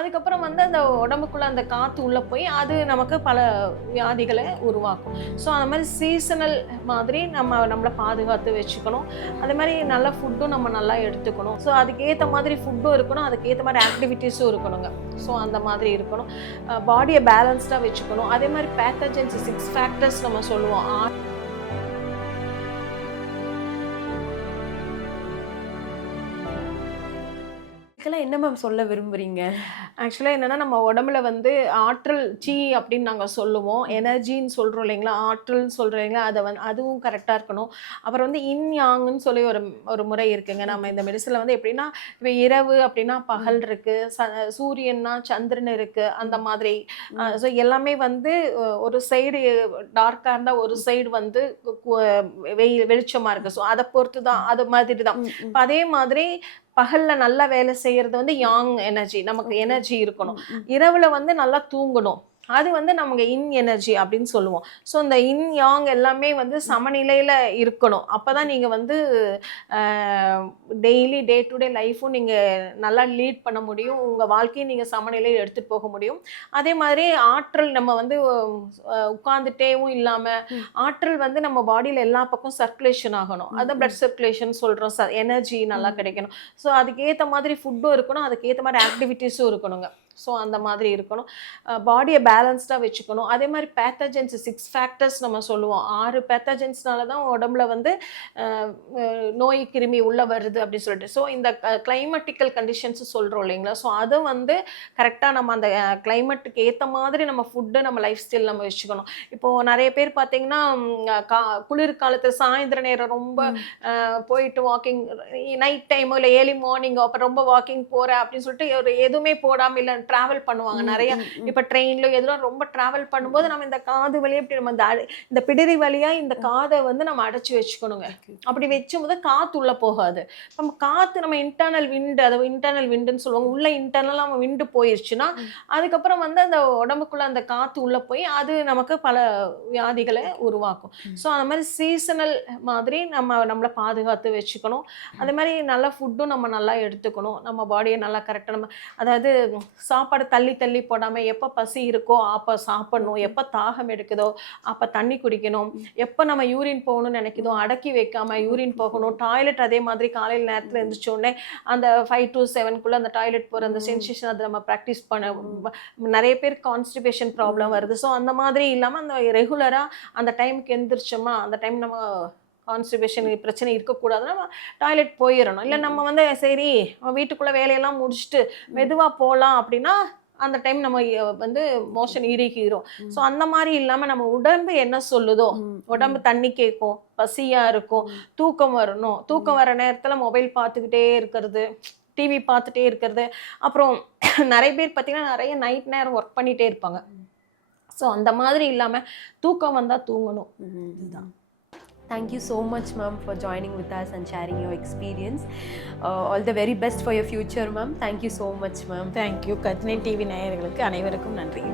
அதுக்கப்புறம் வந்து அந்த உடம்புக்குள்ள அந்த காற்று உள்ளே போய் அது நமக்கு பல வியாதிகளை உருவாக்கும். ஸோ அந்த மாதிரி சீசனல் மாதிரி நம்மளை பாதுகாத்து வச்சுக்கணும். அதே மாதிரி நல்ல ஃபுட்டும் நம்ம நல்லா எடுத்துக்கணும். ஸோ அதுக்கேற்ற மாதிரி ஃபுட்டும் இருக்கணும், அதுக்கேற்ற மாதிரி ஆக்டிவிட்டீஸும் இருக்கணுங்க. ஸோ அந்த மாதிரி இருக்கணும். பாடியை பேலன்ஸ்டாக வச்சுக்கணும். அதே மாதிரி பேத்தஜன்ஸ் 6 ஃபேக்டர்ஸ் நம்ம சொல்லுவோம். இதுக்கெல்லாம் என்ன மேம் சொல்ல விரும்புறீங்க? ஆக்சுவலாக என்னென்னா, நம்ம உடம்புல வந்து ஆற்றல் சி அப்படின்னு நாங்கள் சொல்லுவோம். எனர்ஜின்னு சொல்கிறோம் இல்லைங்களா, ஆற்றல்னு சொல்கிறோம் இல்லைங்களா, அதை அதுவும் கரெக்டாக இருக்கணும். அப்புறம் வந்து இன் யாங்குன்னு சொல்லி ஒரு முறை இருக்குங்க. நம்ம இந்த மெடிசனில் வந்து எப்படின்னா, இப்போ இரவு அப்படின்னா பகல் இருக்குது, சூரியன்னா சந்திரன் இருக்குது, அந்த மாதிரி. ஸோ எல்லாமே வந்து ஒரு சைடு டார்க்காக இருந்தால் ஒரு சைடு வந்து வெளிச்சமாக இருக்குது. ஸோ அதை பொறுத்து தான், அது மாதிரி தான். இப்போ அதே மாதிரி பகல்ல நல்லா வேலை செய்யறது வந்து யாங் எனர்ஜி, நமக்கு எனர்ஜி இருக்கணும். இரவுல வந்து நல்லா தூங்கணும், அது வந்து நமக்கு இன் எனர்ஜி அப்படின்னு சொல்லுவோம். ஸோ இந்த இன் யாங் எல்லாமே வந்து சமநிலையில் இருக்கணும். அப்போ தான் நீங்கள் வந்து டெய்லி டே டு டே லைஃப்பும் நீங்கள் நல்லா லீட் பண்ண முடியும். உங்கள் வாழ்க்கையை நீங்கள் சமநிலையில் எடுத்துகிட்டு போக முடியும். அதே மாதிரி ஆற்றல் நம்ம வந்து உட்காந்துட்டேவும் இல்லாமல் ஆற்றல் வந்து நம்ம பாடியில் எல்லா பக்கம் சர்க்குலேஷன் ஆகணும். அதான் பிளட் சர்க்குலேஷன் சொல்கிறோம். எனர்ஜி நல்லா கிடைக்கணும். ஸோ அதுக்கேற்ற மாதிரி ஃபுட்டும் இருக்கணும், அதுக்கேற்ற மாதிரி ஆக்டிவிட்டீஸும் இருக்கணுங்க. ஸோ அந்த மாதிரி இருக்கணும். பாடியை பேலன்ஸ்டாக வச்சுக்கணும். அதே மாதிரி பேத்தஜன்ஸ் 6 ஃபேக்டர்ஸ் நம்ம சொல்லுவோம். 6 பேத்தஜன்ஸ்னால தான் உடம்புல வந்து நோய் கிருமி உள்ளே வருது அப்படின்னு சொல்லிட்டு. ஸோ இந்த கிளைமேட்டிக்கல் கண்டிஷன்ஸ் சொல்கிறோம் இல்லைங்களா, ஸோ அதை வந்து கரெக்டாக நம்ம அந்த கிளைமேட்டுக்கு ஏற்ற மாதிரி நம்ம ஃபுட்டு, நம்ம லைஃப் ஸ்டைல் நம்ம வச்சுக்கணும். இப்போது நிறைய பேர் பார்த்தீங்கன்னா, குளிர்காலத்தில் சாயந்தர நேரம் ரொம்ப போயிட்டு வாக்கிங், நைட் டைமோ இல்லை ஏர்லி மார்னிங்கோ அப்போ ரொம்ப வாக்கிங் போகிறேன் அப்படின்னு சொல்லிட்டு ஒரு எதுவுமே போடாமல் இல்லை டிராவல் பண்ணுவாங்க நிறைய. இப்ப ட்ரெயின்ல எதுவும் ரொம்ப டிராவல் பண்ணும்போது நம்ம இந்த காது வழியா இப்படி நம்ம இந்த பிடரி வழியா இந்த காதை வந்து நம்ம அடைச்சு வச்சுக்கணுங்க. அப்படி வச்சும்போது காத்து உள்ள போகாது. நம்ம காத்து நம்ம இன்டர்னல் விண்டு, அதை இன்டர்னல் விண்டுன்னு சொல்லுவாங்க, உள்ள இன்டர்னலா நம்ம விண்டு போயிருச்சுன்னா அதுக்கப்புறம் வந்து அந்த உடம்புக்குள்ள அந்த காத்து உள்ள போய் அது நமக்கு பல வியாதிகளை உருவாக்கும். ஸோ அந்த மாதிரி சீசனல் மாதிரி நம்மளை பாதுகாத்து வச்சுக்கணும். அதே மாதிரி நல்ல ஃபுட்டும் நம்ம நல்லா எடுத்துக்கணும். நம்ம பாடியை நல்லா கரெக்டாக நம்ம, அதாவது சாப்பாடு தள்ளி தள்ளி போடாமல் எப்போ பசி இருக்கோ அப்போ சாப்பிடணும், எப்போ தாகம் எடுக்குதோ அப்போ தண்ணி குடிக்கணும், எப்போ நம்ம யூரின் போகணும்னு நினைக்குதோ அடக்கி வைக்காமல் யூரின் போகணும். டாய்லெட் அதே மாதிரி காலையில் நேரத்தில் எழுந்திரிச்சோடனே அந்த 5 to 7 அந்த டாய்லெட் போகிற அந்த சென்சேஷன் அதை நம்ம ப்ராக்டிஸ் பண்ண. நிறைய பேர் கான்ஸ்டிபேஷன் ப்ராப்ளம் வருது. ஸோ அந்த மாதிரி இல்லாமல் அந்த ரெகுலராக அந்த டைமுக்கு எழுந்திரிச்சோமா அந்த டைம் நம்ம கான்ஸ்டிபேஷன் பிரச்சனை இருக்கக்கூடாதுன்னா நம்ம டாய்லெட் போயிடணும். இல்லை நம்ம வந்து சரி வீட்டுக்குள்ளே வேலையெல்லாம் முடிச்சுட்டு மெதுவாக போகலாம் அப்படின்னா அந்த டைம் நம்ம வந்து மோஷன் இறுகிரும். ஸோ அந்த மாதிரி இல்லாமல் நம்ம உடம்பு என்ன சொல்லுதோ, உடம்பு தண்ணி கேட்கும், பசியாக இருக்கும், தூக்கம் வரணும், தூக்கம் வர நேரத்தில் மொபைல் பார்த்துக்கிட்டே இருக்கிறது, டிவி பார்த்துட்டே இருக்கிறது. அப்புறம் நிறைய பேர் பார்த்தீங்கன்னா நிறைய நைட் நேரம் ஒர்க் பண்ணிகிட்டே இருப்பாங்க. ஸோ அந்த மாதிரி இல்லாமல் தூக்கம் வந்தால் தூங்கணும். இதுதான். Thank you so much, ma'am, for joining with us and sharing your experience. All the very best for your future, ma'am. Thank you so much, ma'am. Thank you. Katni TV நேயர்களுக்கு அனைவருக்கும் நன்றி.